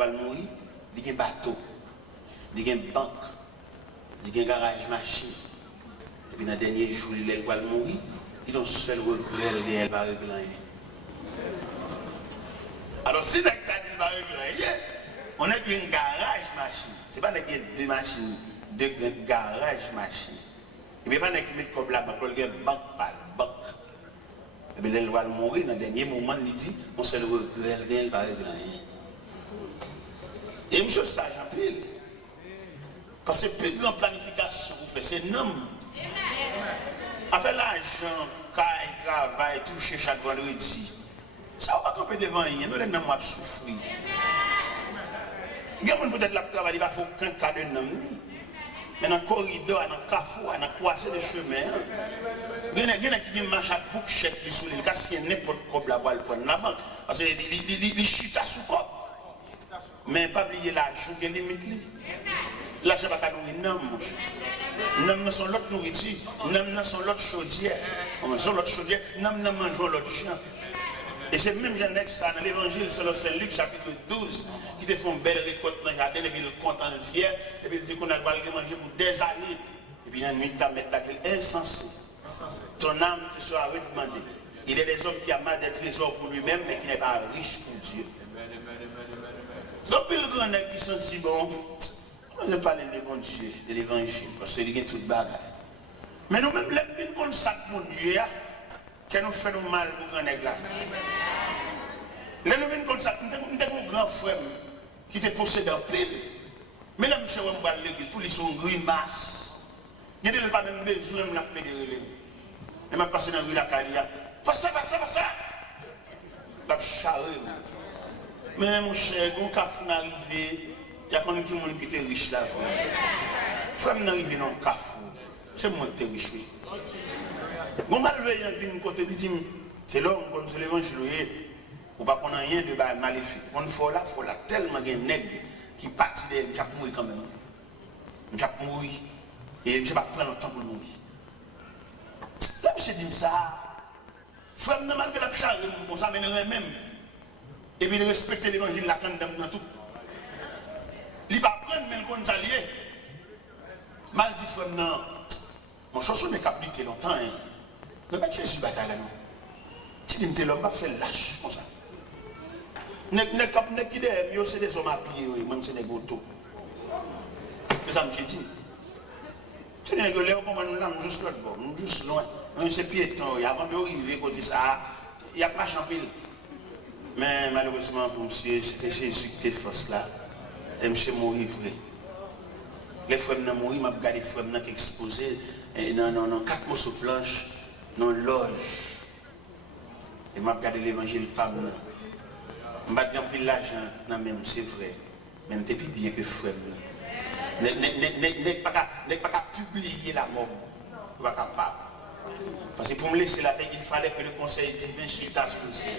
va mourir, il y a un bateau, il y a une banque, il y a un garage machine. Et puis dans le dernier jour, il va mourir, il a un seul regret, il va régler rien. Alors si il va régler rien, on a dit un garage machine. Ce n'est pas deux machines, deux garages machines. Et puis pas qui met comme là, il y a une banque par banque. Et puis il va mourir, dans le dernier moment, il dit, on seul regret, il va régler rien. Et monsieur sage en pile. Parce que plus grande planification vous faites, c'est non. Avec l'argent, caille, travail, toucher chaque vendredi. Ça va pas camper devant rien, nous les noms vont souffrir. Il y a peut-être la travail, il va faire qu'un cas de nom. Mais dans le corridor, dans le carrefour, dans le croisé de chemin, il y a qui marche à bouche sur le cas si n'importe quoi la voile prendre la banque. Parce que les chita sous cop. Mais pas oublier l'argent qui est limite. L'argent va pas nourrir non, mon cher. Non, sont l'autre nourriture. Non, sont l'autre chaudière. Sont l'autre chaudière. Non, mangeons l'autre gens. Et c'est même Jean ça dans l'évangile selon Saint Luc chapitre 12 qui te font belle récolte dans le jardin et puis ils content de fier et puis ils disent qu'on a pas manger pour des années. Et puis dans la nuit, tu as mettre la clé insensé. Ton âme te sera redemandée. Il y a des hommes qui ont mal des trésors pour lui-même mais qui n'est pas riche pour Dieu. Donc, le grand nègre qui sont si bons, on ne parle de bon Dieu, de l'évangile, parce qu'il y a tout bagage. Mais nous-mêmes, les gens qui ça pour Dieu, qui nous fait nous mal pour le grand nègre là. Les gens qui ça, nous avons un grand frère qui était possédé en pile. Mais là, monsieur, on va à l'église pour lui son grimace. Il n'y a pas même besoin de la paix de relève. Il m'a passé dans la rue la Calia. Passez. La charrue. Mais mon cher, quand Kafou est arrivé, il y a quand même qui était riche là. Frère est arrivé dans le Kafou. C'est moi qui était riche. Bon, malgré un côté, c'est l'homme, c'est l'évangile. Ou pas qu'on a rien de maléfique. On faut là, tellement de nègres qui partent de je vais mourir quand même. Je vais mourir. Et je ne vais pas prendre le temps pour mourir. Là, je dis ça. Frère, malgré la charge, on s'amènerait même. Et puis, il respecte l'évangile, la canne dans tout. Il ne va pas prendre, mais il compte s'allier. Mal dit, frère, non. Mon chanson n'est qu'à plus longtemps. Mais pas Jésus bataille là, non. Tu dis, tu l'homme pas fait lâche, comme ça. Ne qui est, c'est des hommes à pied, même c'est des gouttes. Mais ça me dit. Tu dis que Léo, comment nous l'avons juste l'autre bord, juste loin. C'est piéton, avant d'arriver côté ça, il y a pas champil. Mais malheureusement pour monsieur, c'était Jésus qui était force là. Et monsieur mourir vrai. Les frères n'ont mouru, m'a regardé les frères qui exposé non, 4 mots sur planche, non loge. Et m'a regardé l'évangile pas moi. M'a gagné l'argent, non même c'est vrai. Même t'es plus bien que frère. N'est pas qu'à publier la mort. Pas capable. Parce que pour me laisser la paix, il fallait que le conseil divin chita sur le ciel.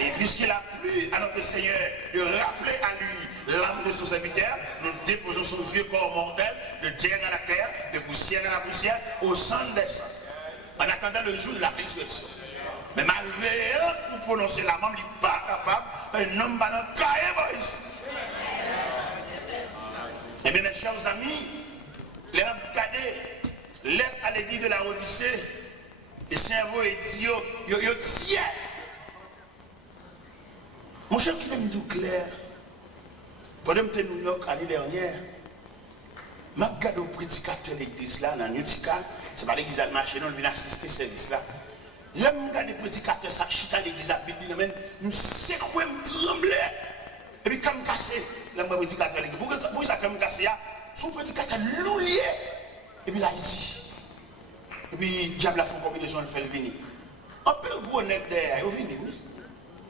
Et puisqu'il a plu à notre Seigneur de rappeler à lui l'âme de son serviteur, nous déposons son vieux corps mortel de terre à la terre, de poussière à la poussière, au centre des sangs, en attendant le jour de la résurrection. Mais malgré eux, pour prononcer la mort, il n'est pas capable, un homme va dans le cahier, ici. Eh bien, mes chers amis, les cadets, l'aide à l'église de la Odyssée, le cerveau est dit, yo tiens. Mon cher qui me dit clair, pendant que je New York l'année dernière, je regarde au prédicateur de l'église là, dans Utica, c'est pas l'église de marché, non, je viens assister à ce service là. Là, je regarde le prédicateur, ça chita l'église à Bible, je sais quoi, je tremble. Et puis, quand je me casse, là, je prédicateur, pour ça, quand je me casse, son prédicateur loulier. Et puis là, il dit. Et puis, diable a fait une combinaison, il fait le venir. Un peu le gros nec derrière, il vient, oui.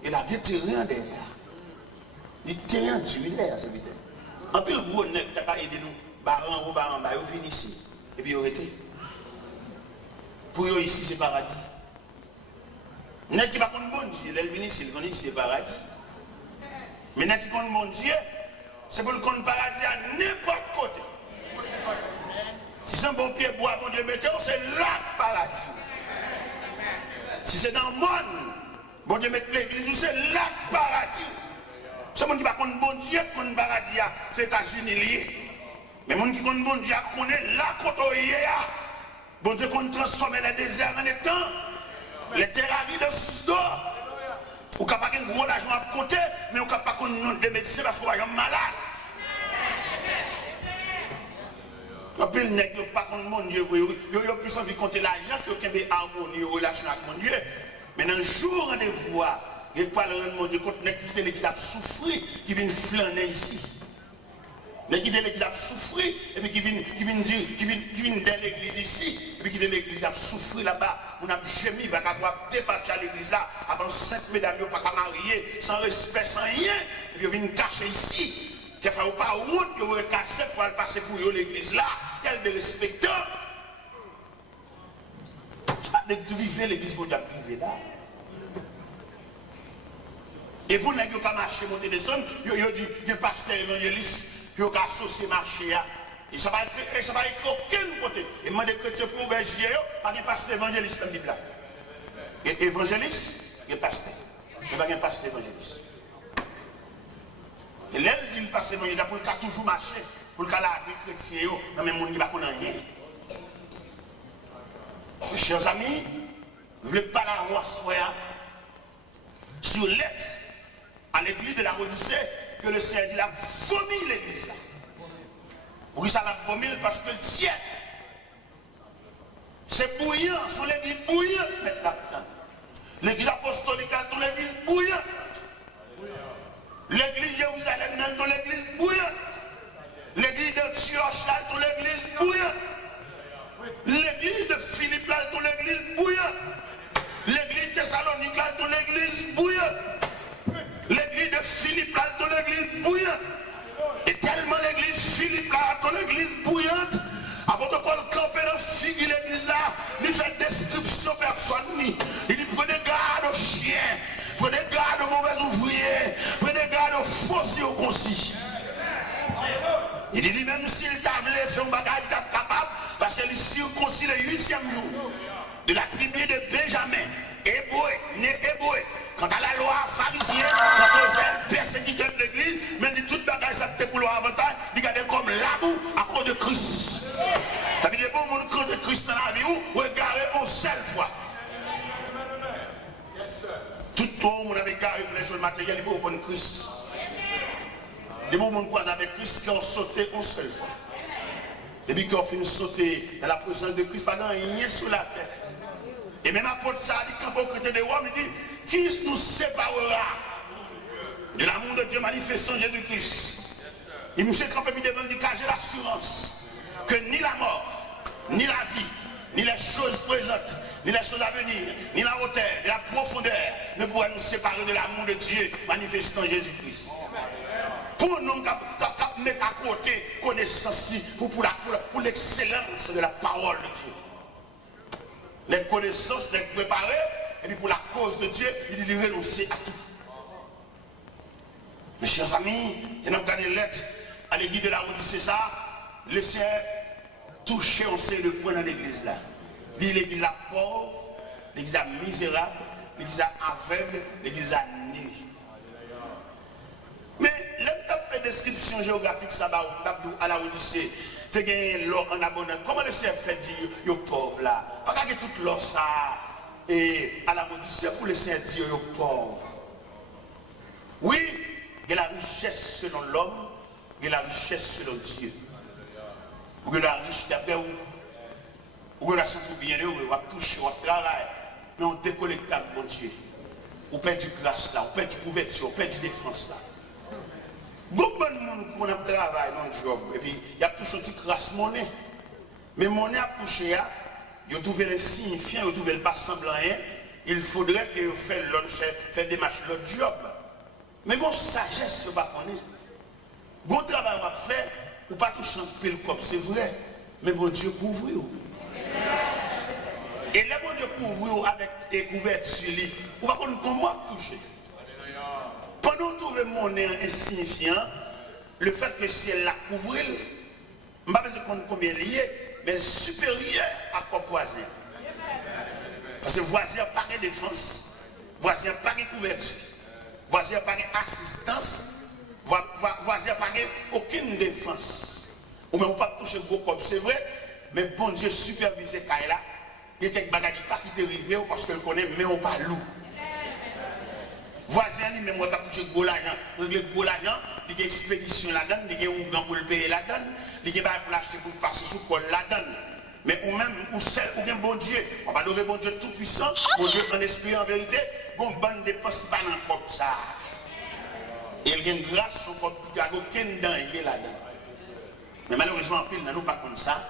Il a des terrains derrière. Des terrains d'huile derrière, c'est vite. Un peu le gros nec qui a aidé nous, baran ou baran, il vient ici. Et puis, il a été. Pour eux, ici, c'est paradis. Nec qui va contre bon Dieu, il vient ici, il connaît ici, c'est paradis. Mais nec qui contre bon Dieu, c'est pour le compte paradis à n'importe côté. Si c'est un bon pied bois, bon Dieu, mettez, c'est là le paradis. Si c'est dans le monde, bon Dieu, mettez l'église, c'est là le paradis. C'est le monde qui va connaître bon Dieu, qu'on paradis, c'est les États-Unis liés. Mais le monde qui connaît bon Dieu, connaît la côte bon Dieu, qu'on transforme les déserts en étang, les terres arides en source d'or. Ou capable un gros argent à compter, mais on capable qu'on nom de médecins parce qu'on est malade. Un peu le nègre pas contre mon Dieu, il a plus envie de compter l'argent que qu'il y ait harmonie en relation avec mon Dieu. Mais dans le jour rendez-vous, il n'y a pas le mon Dieu contre l'église a souffert, qui vient flâner ici. L'église a souffert, et puis qui vient dire, qui vient dans l'église ici, et puis qui dans l'église a souffert là-bas, on a gémi, il va pouvoir débattre à l'église là, avant 5 mesdames, il n'y a pas qu'à marier, sans respect, sans rien, et puis il vient cacher ici. Qu'il ne faut pas honte, il va casser pour aller passer pour l'église là, quel de respectant. Tu vas driver l'église pour dire driver là. Et pour les gens qui ont marché, monter des sons, il dit que le pasteur évangéliste, il a associé marché. Et ça va écrire aucun côté. Et moi, des chrétiens pour ouvrir pas de pasteur évangéliste dans la Bible. Et évangéliste, il y a pasteur. Il n'y a pas de pasteur évangéliste. Et là, il dit le pasteur évangéliste pour le cas toujours marcher, pour le cas là, les chrétiens, dans le même monde qui ne connaît rien. Mes chers amis, vous ne voulez pas la roi soya sur lettre à l'église de la Odyssée que le Seigneur dit a vomi l'église là. Pourquoi ça l'a vomi? Parce que le ciel, c'est bouillant, sur l'église bouillante maintenant. L'église apostolique dans l'église bouillante. L'église Jérusalem dans l'église bouillante. L'église d'Antioche dans l'église bouillante. L'église de Philippe dans l'église bouillante. L'église Thessalonique dans l'église bouillante. L'église de Philippe dans l'église bouillante. Et tellement l'église Philippe dans l'église bouillante, apôtre Paul campé dans figure l'église là, il fait description personne. Il dit prenez garde aux chiens, prenez garde aux mauvais ouvriers, prenez garde aux fossiers aux concis. Il dit lui-même s'il t'avait fait un bagage, il est capable, parce qu'il circoncis le 8e jour de la tribu de Benjamin, né hébreu. Quant à la loi pharisienne, quand on persécuté l'église, mais dit toute bagage ça c'était pour leur avantage, il regarde comme l'abou à cause de Christ. Ça veut dire pour le monde contre Christ dans la vie ou regarder une seule fois. Tout le monde avait garé pour les choses matérielles pour prendre Christ. Les moments où on avec Christ qui ont sauté une seule fois. Et puis qu'on finit sauter dans la présence de Christ, pas rien sur la terre. Et même apôtre ça dit quand on chrétien de Rome, il dit qui nous séparera de l'amour de Dieu manifesté en Jésus-Christ. Et nous sommes campés devant lui car j'ai l'assurance que ni la mort, ni la vie, ni les choses présentes, ni les choses à venir, ni la hauteur, ni la profondeur ne pourraient nous séparer de l'amour de Dieu manifesté en Jésus-Christ. Pour nous mettre à côté connaissance pour l'excellence de la parole de Dieu. Les connaissances, les préparer, et puis pour la cause de Dieu, il dit renoncer à tout. Mes chers amis, il a regardé lettre à l'église de la Odyssée, ça, le Seigneur touché, on sait le point dans l'église là. Il dit l'église à pauvre, l'église à misérable, l'église à aveugle, l'église à nu. Mais l'homme a fait description géographique ça à la Odyssée. Tu as l'or en abondance. Comment le Seigneur fait dire aux pauvres là? Pas que toute l'or ça et à la Odyssée pour le Seigneur dire aux pauvres. Oui, il y a la richesse selon l'homme, il y a la richesse selon Dieu. Ou il y a la richesse d'après où? Ou il y a la santé bien, on va toucher, on va travailler, mais on décollecte avec mon Dieu. On perd du grâce là, on perd du couverture, on perd du défense là. Beaucoup de monde qui a travaillé dans le job, et puis il y a touché un petit crasse monnaie. Mais monnaie a touché, il a trouvé le signifiant, il a trouvé le pas semblant rien. Il faudrait que vous fassiez des marches l'autre job. Mais bon, sagesse, ce pas connaître. Bon travail à faire, ou pas toucher un peu le corps, c'est vrai. Mais bon Dieu couvre. Et là, bon Dieu couvre avec des couvertures, ou pas comment toucher. Pendant tout le monde est insignifiant, le fait que si elle la couvre, je ne sais pas combien lié, mais supérieur à quoi voisin. Parce que voisin n'a pas de défense, voisin n'a pas de couverture, voisin n'a pas d'assistance, voisin n'a pas aucune défense. Ou même pas toucher gros comme c'est vrai, mais bon Dieu superviser Kaila. Il y a quelques bagages qui te arrivent parce qu'elle connaît, mais on pas loup. Voisin, lui, même moi, qui a touché gros l'argent, il y a gros l'argent, il y a une expédition là-dedans, il y a un ougan pour le payer là-dedans, il y a pour l'acheter pour passer sous col là-dedans. Mais ou même, ou seul, ou bien bon Dieu, on va adorer bon Dieu tout puissant, bon Dieu en esprit en vérité, bon bonne dépense qui pas dans le ça. Et il y a une grâce sur le corps qui a aucun danger là-dedans. Mais malheureusement, pile, nous pas comme ça.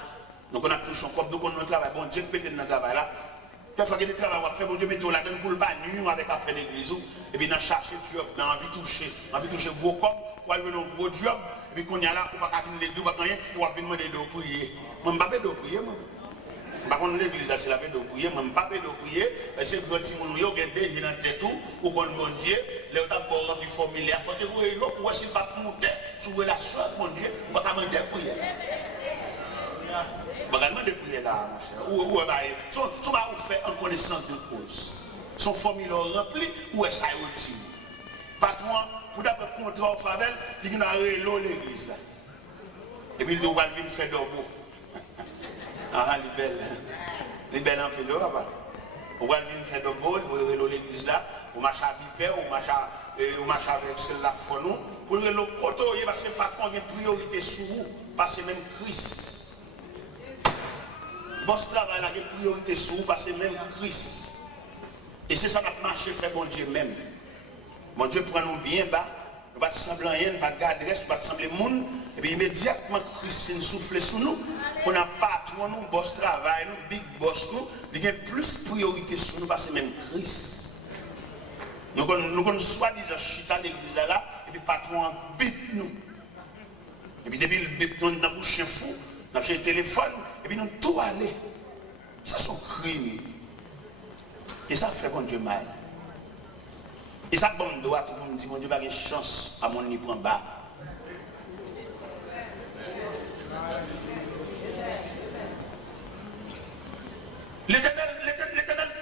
Donc on a touché son corps, donc on a un travail, bon Dieu peut-être dans le travail là. Parfois, il y a des travaux à faire, bon Dieu met tout là-dedans pour le pas nuire avec affaire d'église. Et puis, dans chercher job, dans envie de toucher gros comme, ou aller dans un gros job, et puis qu'on y a là, on va pas finir l'église, on va rien, on va venir demander de prier. Moi, je ne vais pas de prier, moi. Par contre, l'église, c'est la peine de prier, moi, je ne vais pas de prier, parce que quand tu as déjà dans tête tout, ou qu'on bon Dieu, les autres ont rempli le formulaire, il faut te voir, pour essayer de ne pas monter sur la relation avec mon Dieu, on va pas demander de prier. Je vais demander de prier là, mon cher. Si on va faire en connaissance de cause, son formulaire rempli, où est-ce que ça utile? Patron, pour d'après contrat au Favel, il y a l'église là. Et puis il doit venir faire d'orbeau. Ah, il est belle en peu de papa. On va venir faire d'orbeau, il y a l'église là, on marche à Bipé, on marche avec celle-là pour pour le côté, parce que le patron a une priorité sur vous, parce que même Christ. Bon, ce travail a une priorité sur vous, parce que même Christ. Et c'est ça notre marché fait bon Dieu même. Mon Dieu prend nous bien bas, nous ne pas sembler rien, nous ne pas garder reste, nous ne pas sembler monde, et puis immédiatement Christ vient souffler sur nous, qu'on n'a pas trop nous boss travail, nous big boss nous, il y a plus de priorité sur nous parce que même Christ. Nous avons soi-disant chita l'église là, et puis patron bip nous. Et puis depuis le bip nous, nous avons chien fou, nous avons le téléphone, et puis nous tout aller. Ça c'est un crime. Et ça fait bon Dieu mal. Et ça, bon, doit tout le monde dit, mon Dieu, pas de chance à mon niveau prend bas. L'Éternel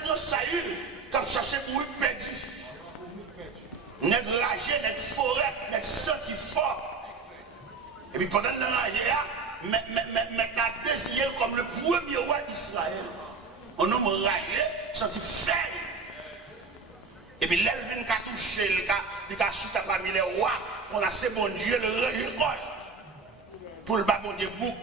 prend Saül comme chercher pour lui perdu. Nèg ragé, nèg forêt, nèg senti fort. Et puis pendant le ragé, mettre la désigner comme le premier roi d'Israël. Un homme ragé, senti faible. Et puis l'Elvin qui a touché, il a chuté parmi les rois, qu'on a ce bon Dieu, le récolte. Pour le bas bon Dieu bouc.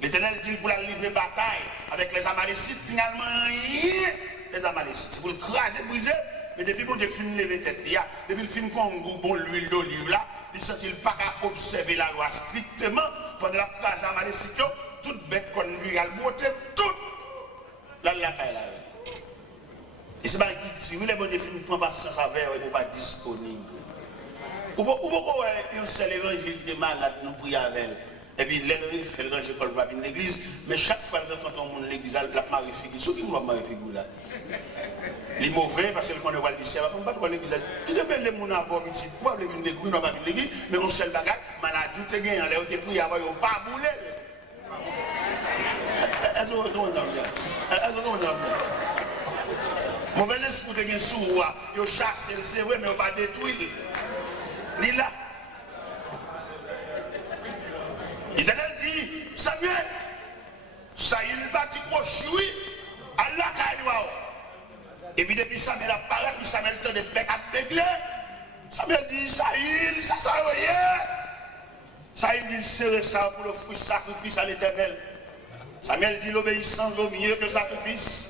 L'Éternel dit pour la livrer bataille avec les Amalécites, finalement rien. Les Amalécites, c'est pour le craser, briser. Mais depuis bon Dieu finit de lever tête, depuis le fin qu'on bon l'huile d'olive là, il ne sent pas qu'à observer la loi strictement pendant la craser Amalécites, toute bête qu'on vit à beauté, toute la caille là. Et c'est pas qui dit, si vous les bonnes définitions, prends patience avec eux, ils ne sont pas disponibles. Ou pourquoi un seul évangile qui est malade, nous prions avec elle. Et puis, l'élève fait le ranger pour venir l'église, mais chaque fois que quand on monte l'église, la marie figure. Ceux qui nous marie figure là. Les mauvais, parce que le connaît pas du ciel, on ne peut pas l'église. Qui te met les gens à voir petit, pourquoi vous venir l'église, nous pas venir l'église, mais on seul bagage, malade, tout est gagné, on te prie avant, on pas bouler. Est-ce que vous comprenez? Est-ce que vous comprenez? Mauvais esprit qui est sous roi, il chasse, c'est vrai, mais il ne pas détruire. Il est là. L'Éternel dit, Samuel, Saül bâtit crochouille, Allah kaïwa. Et puis depuis Samuel apparaît, puis Samuel tend des becs à bégler. Samuel dit, Saül, ça rien. Saül dit, serrer ça pour offrir sacrifice à l'Éternel. Samuel dit, l'obéissance vaut mieux que le sacrifice.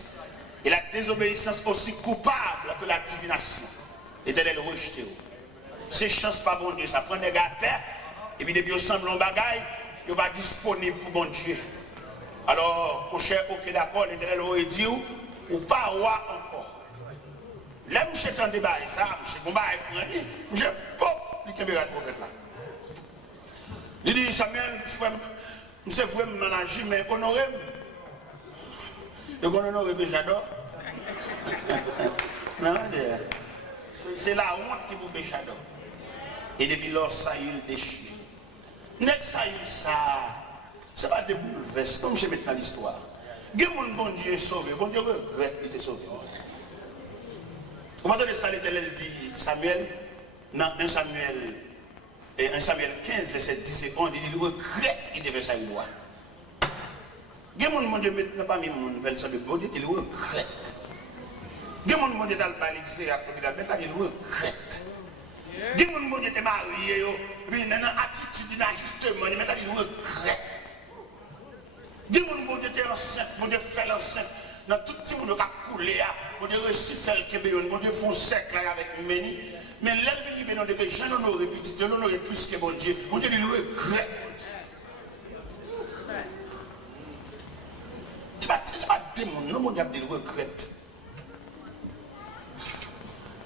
Et la désobéissance aussi coupable que la divination. L'Éternel rejeté. C'est chance pas bon Dieu. Ça prend des gars à terre. Et puis depuis ensemble en bagaille, il n'est pas disponible pour bon Dieu. Alors, mon cher, ok d'accord, l'Éternel aurait dit, ou pas roi encore. Là, je suis en débat, ça, je suis combat avec lui, je suis pop, il y a un prophète là. Il dit, Samuel, je suis vraiment manager, mais honoré. Donc on honore Béchador. Non, c'est la honte qui vous Béchador. Et depuis lors, Saül déchire. N'est-ce Saül ça? C'est pas des bouleverses, comme je mets dans l'histoire. Bon Dieu est sauvé, bon Dieu regrette qu'il était sauvé. Vous m'entendez ça, l'Éternel dit Samuel, dans 1 Samuel Et 1 Samuel 15, verset 10 et 11, il dit, il regrette qu'il devait ça une loi. Il y a des gens qui ne pas mis mon nouvelle de bon Dieu, il regrette. Il y a des gens qui dans le balixé à l'hôpital, il regrette. Il y a des gens qui étaient mariés, mais dans une attitude d'ajustement, il regrette. Il y a des gens qui étaient enceintes, qui ont fait l'enceinte. Dans tout le monde qui a coulé, qui a reçu le Québec, qui a fait un cercle avec Méni. Mais l'ennemi qui vient de dire, j'en aurais petit, j'en aurais plus que bon Dieu. On te dit, il regrette. Tu vas démon, non, mon diable, il regrette.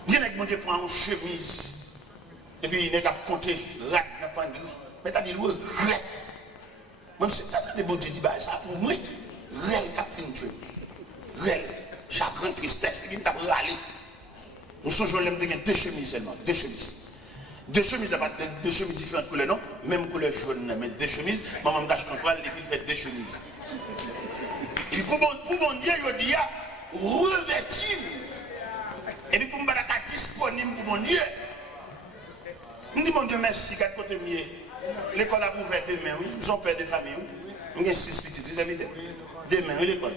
Il y a mon Dieu prend une chemise, et puis il n'a pas compté, rat, n'a pas dit, mais t'as dit, il regrette. Même si t'as des bons Dieu, dit, ça pour moi, réel, capitaine Dieu. Réel, chagrin, tristesse, il t'a râlé. Nous sommes l'aime de deux chemises seulement, deux chemises. Deux chemises, deux chemises différentes couleurs, non? Même couleur jaune, mais deux chemises. Maman cache ton toile, les filles fait deux chemises. Et puis pour mon Dieu, il dit, revêtir. Et puis pour me battre disponible pour mon Dieu. Je dis mon Dieu merci, quatre côtés mieux. L'école a ouvert demain, oui. Nous sommes père de famille, oui. Nous avons 6 petits, vous avez dit? Demain, oui, l'école.